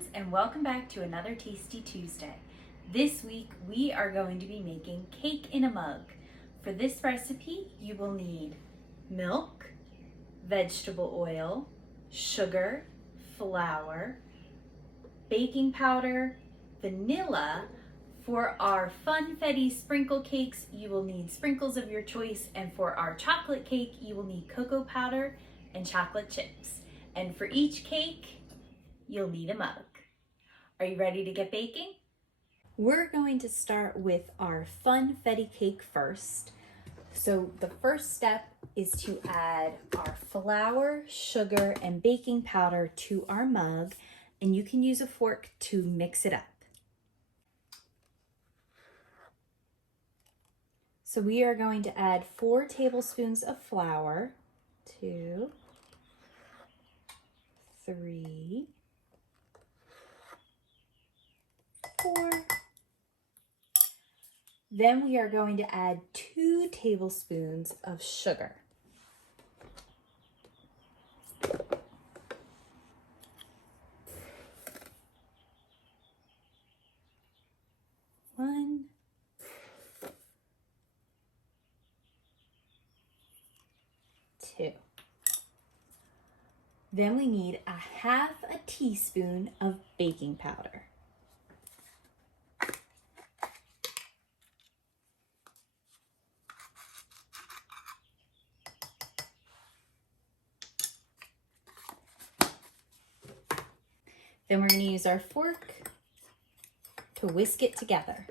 friends, and welcome back to another Tasty Tuesday. This week we are going to be making cake in a mug. For this recipe you will need milk, vegetable oil, sugar, flour, baking powder, vanilla. For our funfetti sprinkle cakes you will need sprinkles of your choice, and for our chocolate cake you will need cocoa powder and chocolate chips. And for each cake you'll need a mug. Are you ready to get baking? We're going to start with our funfetti cake first. So the first step is to add our flour, sugar, and baking powder to our mug, and you can use a fork to mix it up. So we are going to add 4 tablespoons of flour, 2, 3, 4. Then we are going to add 2 tablespoons of sugar. One, 2. Then we need a half a teaspoon of baking powder. Then we're going to use our fork to whisk it together.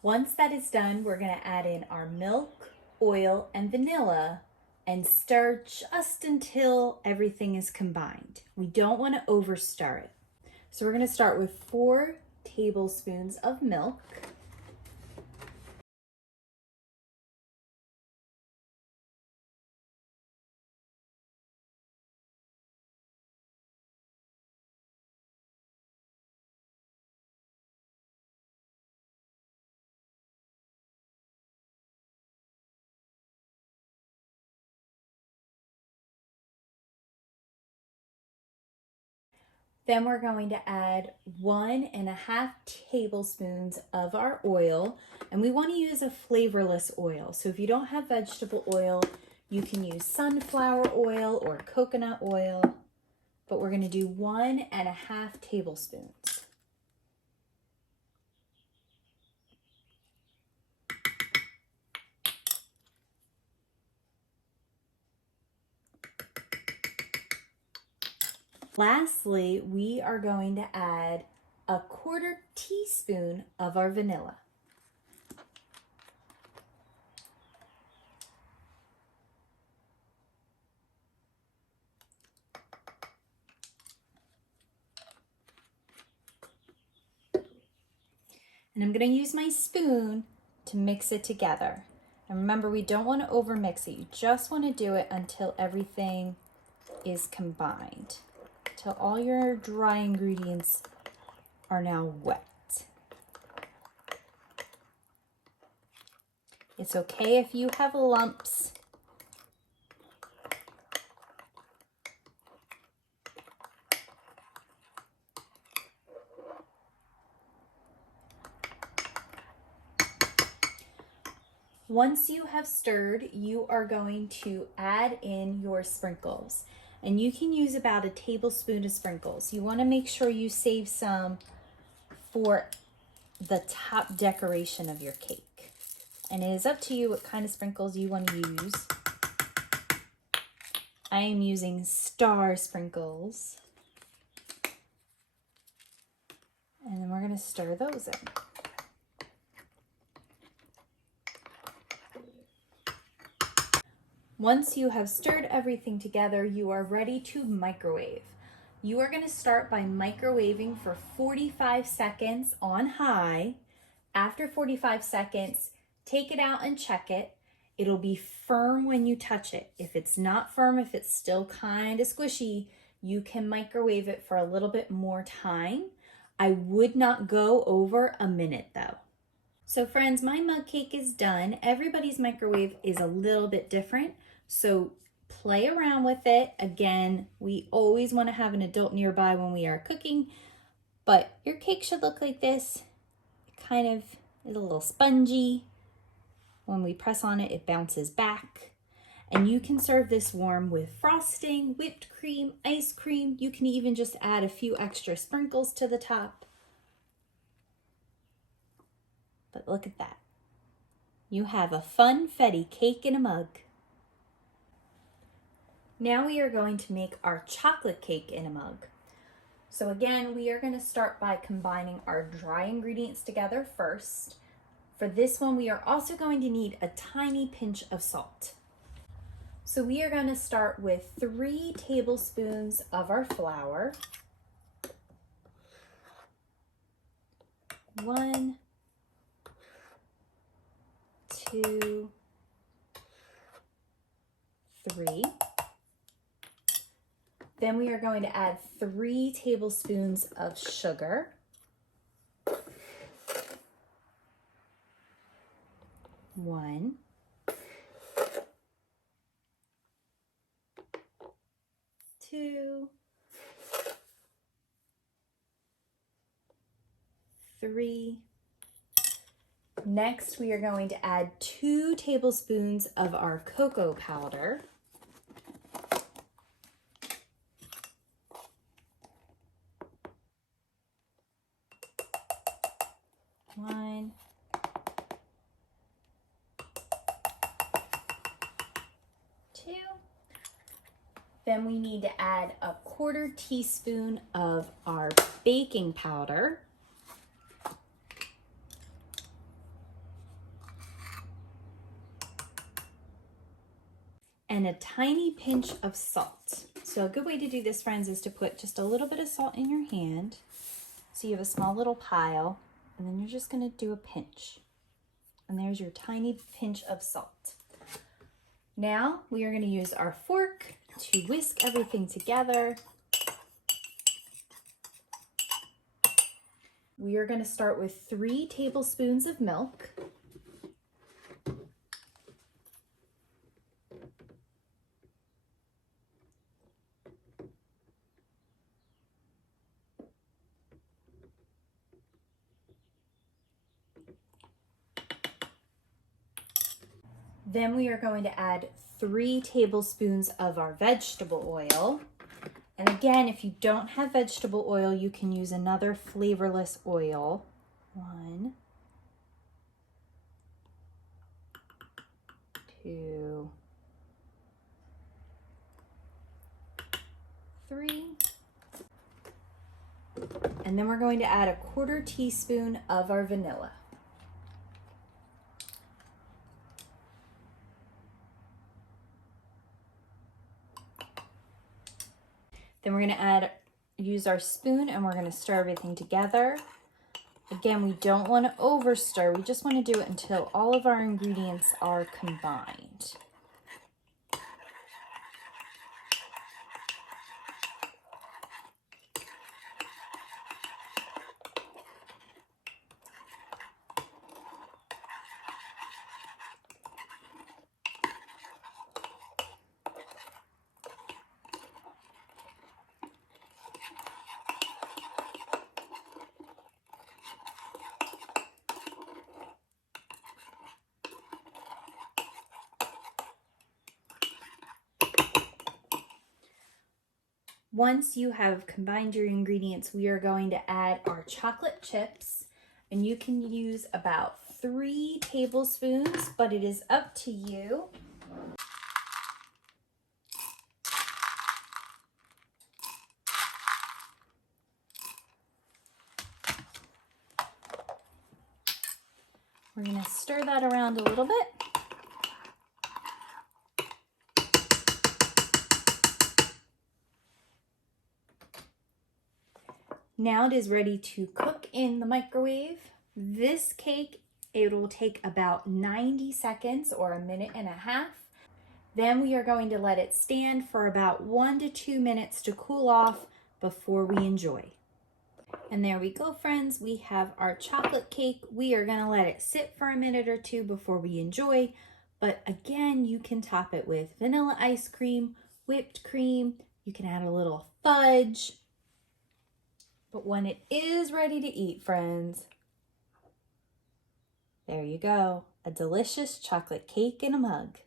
Once that is done, we're going to add in our milk, oil, and vanilla and stir just until everything is combined. We don't want to over stir it. So we're going to start with 4 tablespoons of milk. Then we're going to add 1.5 tablespoons of our oil, and we want to use a flavorless oil. So if you don't have vegetable oil, you can use sunflower oil or coconut oil, but we're going to do 1.5 tablespoons. Lastly, we are going to add a 1/4 teaspoon of our vanilla. And I'm going to use my spoon to mix it together. And remember, we don't want to overmix it. You just want to do it until everything is combined, until all your dry ingredients are now wet. It's okay if you have lumps. Once you have stirred, you are going to add in your sprinkles. And you can use about 1 tablespoon of sprinkles. You want to make sure you save some for the top decoration of your cake. And it is up to you what kind of sprinkles you want to use. I am using star sprinkles. And then we're going to stir those in. Once you have stirred everything together, you are ready to microwave. You are going to start by microwaving for 45 seconds on high. After 45 seconds, take it out and check it. It'll be firm when you touch it. If it's not firm, if it's still kind of squishy, you can microwave it for a little bit more time. I would not go over a minute though. So friends, my mug cake is done. Everybody's microwave is a little bit different, so play around with it. Again, we always want to have an adult nearby when we are cooking, but your cake should look like this. It kind of is a little spongy. When we press on it, it bounces back. And you can serve this warm with frosting, whipped cream, ice cream. You can even just add a few extra sprinkles to the top. But look at that. You have a funfetti cake in a mug. Now we are going to make our chocolate cake in a mug. So again, we are going to start by combining our dry ingredients together first. For this one, we are also going to need a tiny pinch of salt. So we are going to start with 3 tablespoons of our flour. 1, 2, 3. Then we are going to add 3 tablespoons of sugar. 1, 2, 3. Next, we are going to add 2 tablespoons of our cocoa powder. 1, 2. Then we need to add a 1/4 teaspoon of our baking powder. And a tiny pinch of salt. So a good way to do this, friends, is to put just a little bit of salt in your hand. So you have a small little pile, and then you're just gonna do a pinch. And there's your tiny pinch of salt. Now we are gonna use our fork to whisk everything together. We are gonna start with 3 tablespoons of milk. Then we are going to add 3 tablespoons of our vegetable oil. And again, if you don't have vegetable oil, you can use another flavorless oil. 1, 2, 3. And then we're going to add a 1/4 teaspoon of our vanilla. Then we're going to use our spoon, and we're going to stir everything together. Again, we don't want to over stir. We just want to do it until all of our ingredients are combined. Once you have combined your ingredients, we are going to add our chocolate chips, and you can use about 3 tablespoons, but it is up to you. We're going to stir that around a little bit. Now it is ready to cook in the microwave. This cake, it will take about 90 seconds or 1.5 minutes. Then we are going to let it stand for about 1 to 2 minutes to cool off before we enjoy. And there we go, friends. We have our chocolate cake. We are gonna let it sit for a minute or two before we enjoy. But again, you can top it with vanilla ice cream, whipped cream. You can add a little fudge. But when it is ready to eat, friends, there you go. A delicious chocolate cake in a mug.